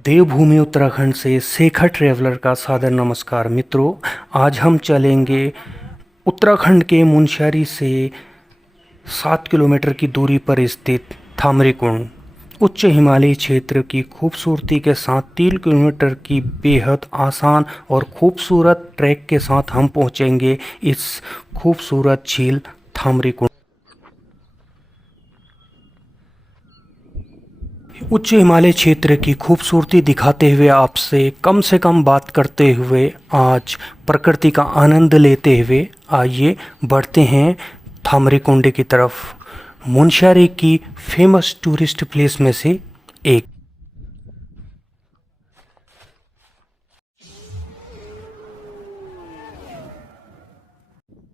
देवभूमि उत्तराखंड से शेखर ट्रैवलर का सादर नमस्कार मित्रों। आज हम चलेंगे उत्तराखंड के मुनस्यारी से 7 किलोमीटर की दूरी पर स्थित थामरीकुंड उच्च हिमालयी क्षेत्र की खूबसूरती के साथ 3 किलोमीटर की बेहद आसान और खूबसूरत ट्रैक के साथ हम पहुंचेंगे इस खूबसूरत झील थामरीकुंड। उच्च हिमालय क्षेत्र की खूबसूरती दिखाते हुए आपसे कम बात करते हुए आज प्रकृति का आनंद लेते हुए आइए बढ़ते हैं थामरीकुंड की तरफ, मुनस्यारी की फेमस टूरिस्ट प्लेस में से एक।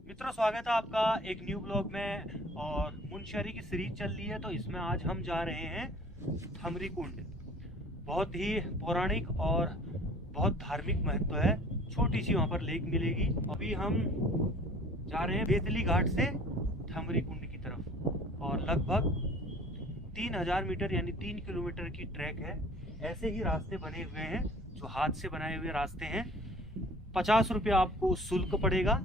मित्रों, स्वागत है आपका एक न्यू ब्लॉग में। और मुनस्यारी की सीरीज चल रही है तो इसमें आज हम जा रहे हैं थामरीकुंड। बहुत ही पौराणिक और बहुत धार्मिक महत्व है। छोटी सी वहाँ पर लेक मिलेगी। अभी हम जा रहे हैं बेतली घाट से थामरीकुंड की तरफ और लगभग 3000 मीटर यानी 3 किलोमीटर की ट्रैक है। ऐसे ही रास्ते बने हुए हैं जो हाथ से बनाए हुए रास्ते हैं। 50 रुपया आपको शुल्क पड़ेगा,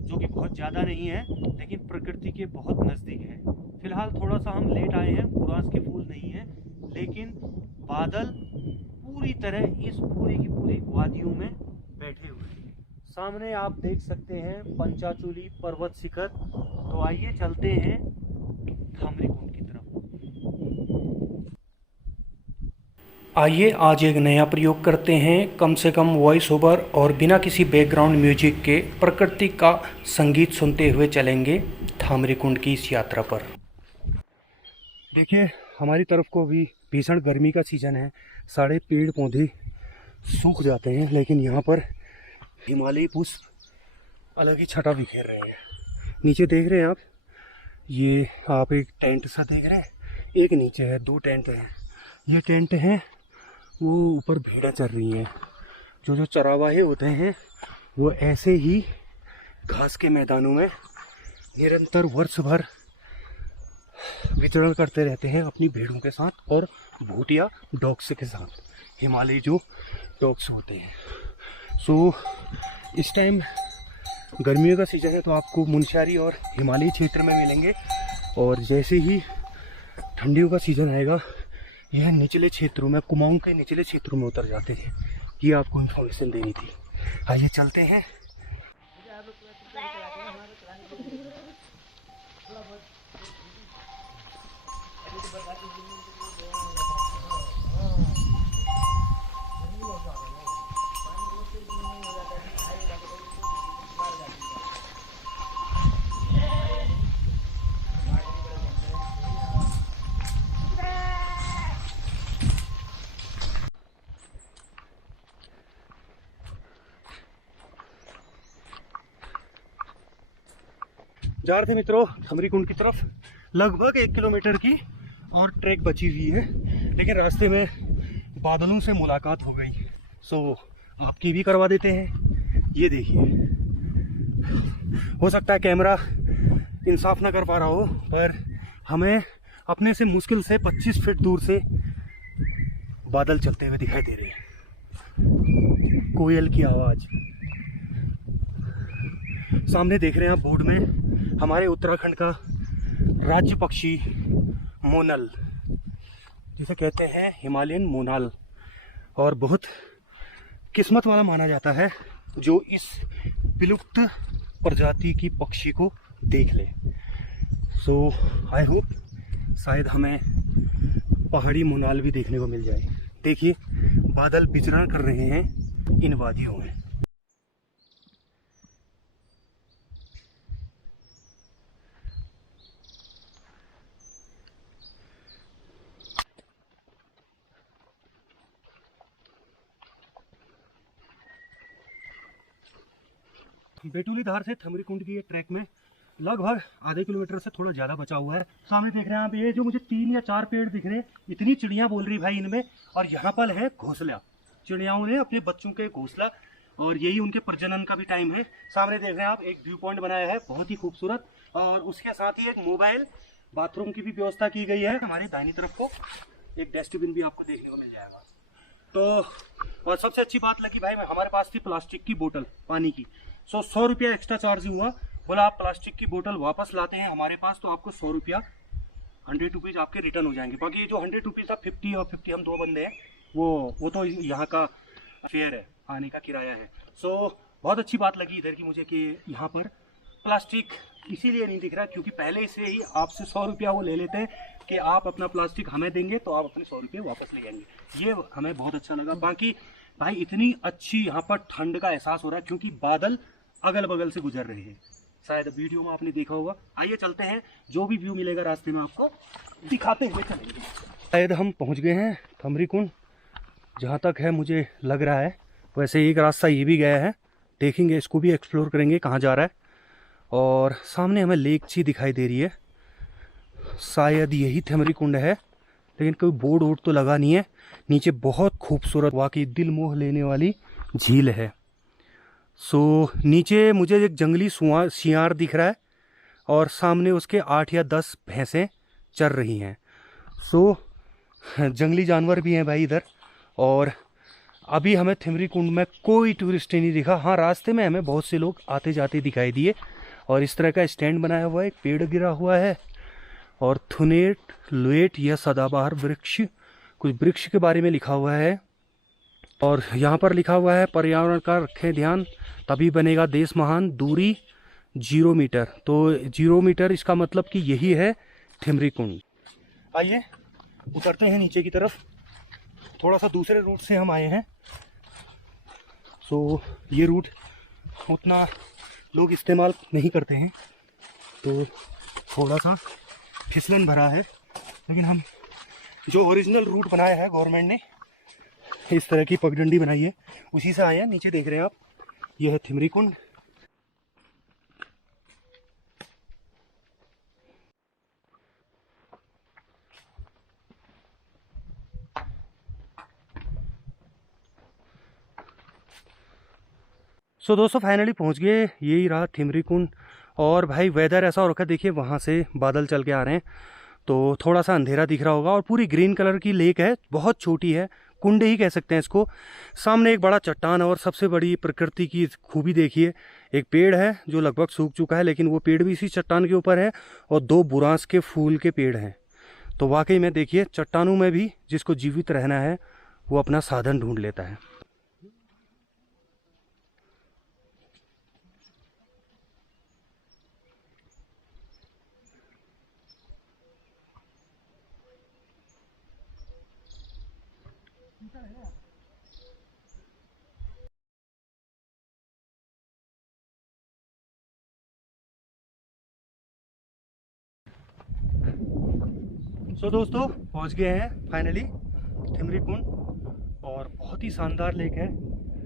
जो कि बहुत ज़्यादा नहीं है लेकिन प्रकृति के बहुत नज़दीक है। फिलहाल थोड़ा सा हम लेट आए हैं, पूरास के फूल नहीं है, लेकिन बादल पूरी तरह इस पूरी की पूरी वादियों में बैठे हुए हैं। सामने आप देख सकते हैं पंचाचूली पर्वत शिखर। तो आइए चलते हैं थामरीकुंड की तरफ। आइए आज एक नया प्रयोग करते हैं, कम से कम वॉइस ओवर और बिना किसी बैकग्राउंड म्यूजिक के प्रकृति का संगीत सुनते हुए चलेंगे थामरीकुंड की इस यात्रा पर। देखिए, हमारी तरफ को भी भीषण गर्मी का सीज़न है, सारे पेड़ पौधे सूख जाते हैं, लेकिन यहाँ पर हिमालयी पुष्प अलग ही छटा बिखेर रहे हैं। नीचे देख रहे हैं आप, ये आप एक टेंट सा देख रहे हैं, एक नीचे है, 2 टेंट हैं। ये टेंट हैं, वो ऊपर भेड़ें चर रही हैं। जो चरावाहे होते हैं वो ऐसे ही घास के मैदानों में निरंतर वर्ष भर विचरण करते रहते हैं अपनी भेड़ों के साथ और भूटिया डॉग्स के साथ, हिमालयी जो डॉग्स होते हैं। सो इस टाइम गर्मियों का सीज़न है तो आपको मुनस्यारी और हिमालयी क्षेत्र में मिलेंगे, और जैसे ही ठंडियों का सीज़न आएगा यह निचले क्षेत्रों में, कुमाऊं के निचले क्षेत्रों में उतर जाते हैं। ये आपको इन्फॉर्मेशन देनी थी। आइए चलते हैं। जा रहे थे मित्रों थामरीकुंड की तरफ, लगभग 1 किलोमीटर की और ट्रैक बची हुई है, लेकिन रास्ते में बादलों से मुलाकात हो गई। सो आपकी भी करवा देते हैं। ये देखिए, हो सकता है कैमरा इंसाफ ना कर पा रहा हो, पर हमें अपने से मुश्किल से 25 फीट दूर से बादल चलते हुए दिखाई दे रहे हैं। कोयल की आवाज़ सामने देख रहे हैं आप बोर्ड में, हमारे उत्तराखंड का राज्य पक्षी मोनल, जिसे कहते हैं हिमालयन मोनाल, और बहुत किस्मत वाला माना जाता है जो इस विलुप्त प्रजाति की पक्षी को देख ले। सो आई होप शायद हमें पहाड़ी मोनाल भी देखने को मिल जाए। देखिए, बादल विचरण कर रहे हैं इन वादियों में। बेटुली धार से थामरीकुंड की ये ट्रैक में लगभग आधे किलोमीटर से थोड़ा ज़्यादा बचा हुआ है। सामने देख रहे हैं आप, ये जो मुझे 3 या 4 पेड़ दिख रहे हैं, इतनी चिड़िया बोल रही भाई इनमें। और यहाँ पर है घोंसला, चिड़ियाओं ने अपने बच्चों के घोंसला, और यही उनके प्रजनन का भी टाइम है। सामने देख रहे हैं आप, एक व्यू पॉइंट बनाया है बहुत ही खूबसूरत, और उसके साथ ही एक मोबाइल बाथरूम की भी व्यवस्था की गई है। हमारी दाहिनी तरफ को एक डस्टबिन भी आपको देखने को मिल जाएगा। तो और सबसे अच्छी बात लगी भाई, हमारे पास थी प्लास्टिक की बोतल पानी की। 100 रुपया एक्स्ट्रा चार्ज हुआ। बोला आप प्लास्टिक की बोतल वापस लाते हैं हमारे पास तो आपको 100 रुपया 100 रुपीज़ आपके रिटर्न हो जाएंगे। बाकी ये जो 100 रुपीज़ था 50 और 50 हम दो बंदे हैं, वो तो यहाँ का फेयर है, आने का किराया है। बहुत अच्छी बात लगी इधर की मुझे कि यहाँ पर प्लास्टिक इसीलिए नहीं दिख रहा क्योंकि पहले से ही आपसे 100 रुपया वो ले लेते हैं कि आप अपना प्लास्टिक हमें देंगे तो आप अपने 100 रुपये वापस ले जाएंगे। ये हमें बहुत अच्छा लगा। बाकी भाई इतनी अच्छी यहाँ पर ठंड का एहसास हो रहा है क्योंकि बादल अगल बगल से गुजर रहे हैं, शायद वीडियो में आपने देखा होगा। आइए चलते हैं, जो भी व्यू मिलेगा रास्ते में आपको दिखाते हुए चलेंगे। शायद हम पहुँच गए हैं थमरी कुंड, जहाँ तक है मुझे लग रहा है। वैसे एक रास्ता ये भी गया है, देखेंगे इसको भी एक्सप्लोर करेंगे कहाँ जा रहा है। और सामने हमें लेक सी दिखाई दे रही है, शायद यही थमरी कुंड है, लेकिन कोई बोर्ड वोर्ड तो लगा नहीं है। नीचे बहुत खूबसूरत वाकई दिल मोह लेने वाली झील है। नीचे मुझे एक जंगली सियार दिख रहा है और सामने उसके 8 या 10 भैंसें चर रही हैं। जंगली जानवर भी हैं भाई इधर। और अभी हमें थिमरी कुंड में कोई टूरिस्ट नहीं दिखा। हाँ, रास्ते में हमें बहुत से लोग आते जाते दिखाई दिए और इस तरह का स्टैंड बनाया हुआ है, एक पेड़ गिरा हुआ है और थुनेट लुएट या सदाबहार वृक्ष, कुछ वृक्ष के बारे में लिखा हुआ है। और यहाँ पर लिखा हुआ है पर्यावरण का रखें ध्यान तभी बनेगा देश महान, दूरी 0 मीटर। तो 0 मीटर इसका मतलब कि यही है थिमरी कुंड। आइए उतरते हैं नीचे की तरफ, थोड़ा सा दूसरे रूट से हम आए हैं। ये रूट उतना लोग इस्तेमाल नहीं करते हैं तो थोड़ा सा फिसलन भरा है, लेकिन हम जो ओरिजिनल रूट बनाया है गवर्नमेंट ने, इस तरह की पगडंडी बनाई है, उसी से आए हैं। नीचे देख रहे हैं आप, यह है थिमरी कुंड। दोस्तों फाइनली पहुंच गए, यही रहा थिमरी कुंड। और भाई वेदर ऐसा हो रखा है, देखिए वहाँ से बादल चल के आ रहे हैं तो थोड़ा सा अंधेरा दिख रहा होगा। और पूरी ग्रीन कलर की लेक है, बहुत छोटी है, कुंड ही कह सकते हैं इसको। सामने एक बड़ा चट्टान है और सबसे बड़ी प्रकृति की खूबी देखिए, एक पेड़ है जो लगभग सूख चुका है लेकिन वो पेड़ भी इसी चट्टान के ऊपर है और 2 बुरांस के फूल के पेड़ हैं। तो वाकई में देखिए चट्टानों में भी जिसको जीवित रहना है वो अपना साधन ढूंढ लेता है। दोस्तों पहुंच गए हैं फाइनली थिमरी कुंड और बहुत ही शानदार लेक है।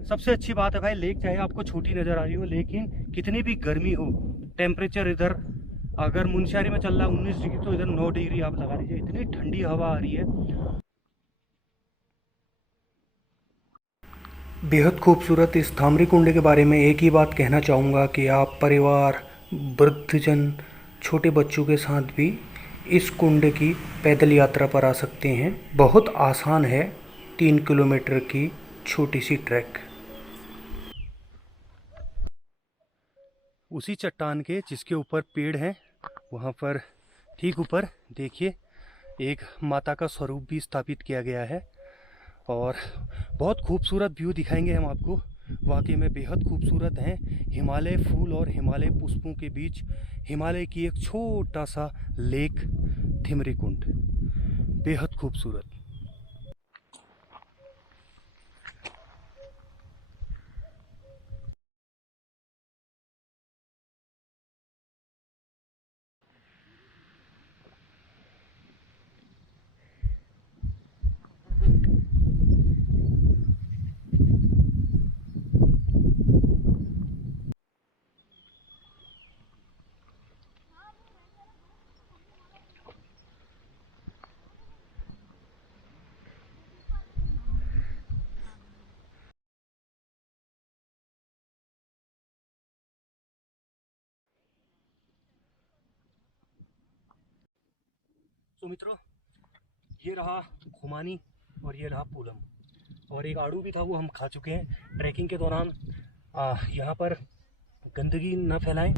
सबसे अच्छी बात है भाई, लेक चाहे आपको छोटी नज़र आ रही हो लेकिन कितनी भी गर्मी हो, टेम्परेचर इधर अगर मुनस्यारी में चल रहा है 19 डिग्री तो इधर 9 डिग्री आप लगा लीजिए, इतनी ठंडी हवा आ रही है। बेहद खूबसूरत इस थामरी कुंड के बारे में एक ही बात कहना चाहूँगा कि आप परिवार, वृद्धजन, छोटे बच्चों के साथ भी इस कुंड की पैदल यात्रा पर आ सकते हैं। बहुत आसान है, 3 किलोमीटर की छोटी सी ट्रैक। उसी चट्टान के जिसके ऊपर पेड़ है वहाँ पर ठीक ऊपर देखिए एक माता का स्वरूप भी स्थापित किया गया है और बहुत खूबसूरत व्यू दिखाएंगे हम आपको। वाकई में बेहद खूबसूरत हैं। हिमालय फूल और हिमालय पुष्पों के बीच हिमालय की एक छोटा सा लेक थिमरी कुंड, बेहद खूबसूरत। तो मित्रों ये रहा खुमानी और ये रहा पूलम। और एक आड़ू भी था, वो हम खा चुके हैं ट्रैकिंग के दौरान। यहाँ पर गंदगी ना फैलाएं।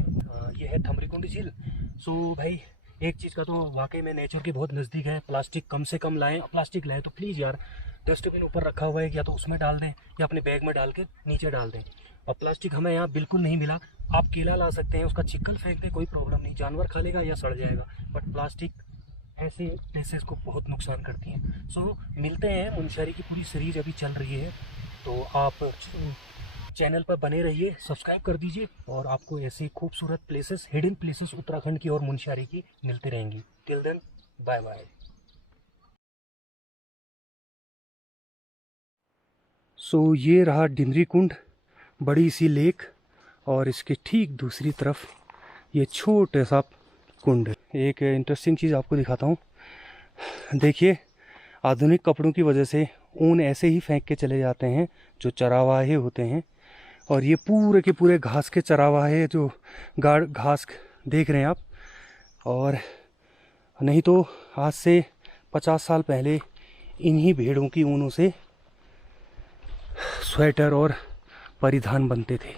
ये है थमरीकुंड झील। सो भाई एक चीज़ का तो वाकई में नेचर के बहुत नज़दीक है। प्लास्टिक कम से कम लाएं, प्लास्टिक लाएं तो प्लीज़ यार डस्टबिन ऊपर रखा हुआ है, या तो उसमें डाल दें या अपने बैग में डाल के नीचे डाल दें। और प्लास्टिक हमें यहाँ बिल्कुल नहीं मिला। आप केला ला सकते हैं, उसका चिक्कल फेंक दें, कोई प्रॉब्लम नहीं, जानवर खा लेगा या सड़ जाएगा, बट प्लास्टिक ऐसे प्लेसेस को बहुत नुकसान करती हैं। सो मिलते हैं, मुनस्यारी की पूरी सीरीज अभी चल रही है, तो आप चैनल पर बने रहिए, सब्सक्राइब कर दीजिए, और आपको ऐसी खूबसूरत प्लेसेस, हिडन प्लेसेस उत्तराखंड की और मुनस्यारी की मिलती रहेंगी। Till then bye bye. So ये रहा डिमरी कुंड, बड़ी सी लेक, और इसके ठीक दूसरी तरफ ये छोटे सा कुंड। एक इंटरेस्टिंग चीज़ आपको दिखाता हूँ। देखिए, आधुनिक कपड़ों की वजह से ऊन ऐसे ही फेंक के चले जाते हैं जो चरावाहे होते हैं, और ये पूरे के पूरे घास के चरावाहे जो घास देख रहे हैं आप। और नहीं तो आज से 50 साल पहले इन्हीं भेड़ों की ऊनों से स्वेटर और परिधान बनते थे।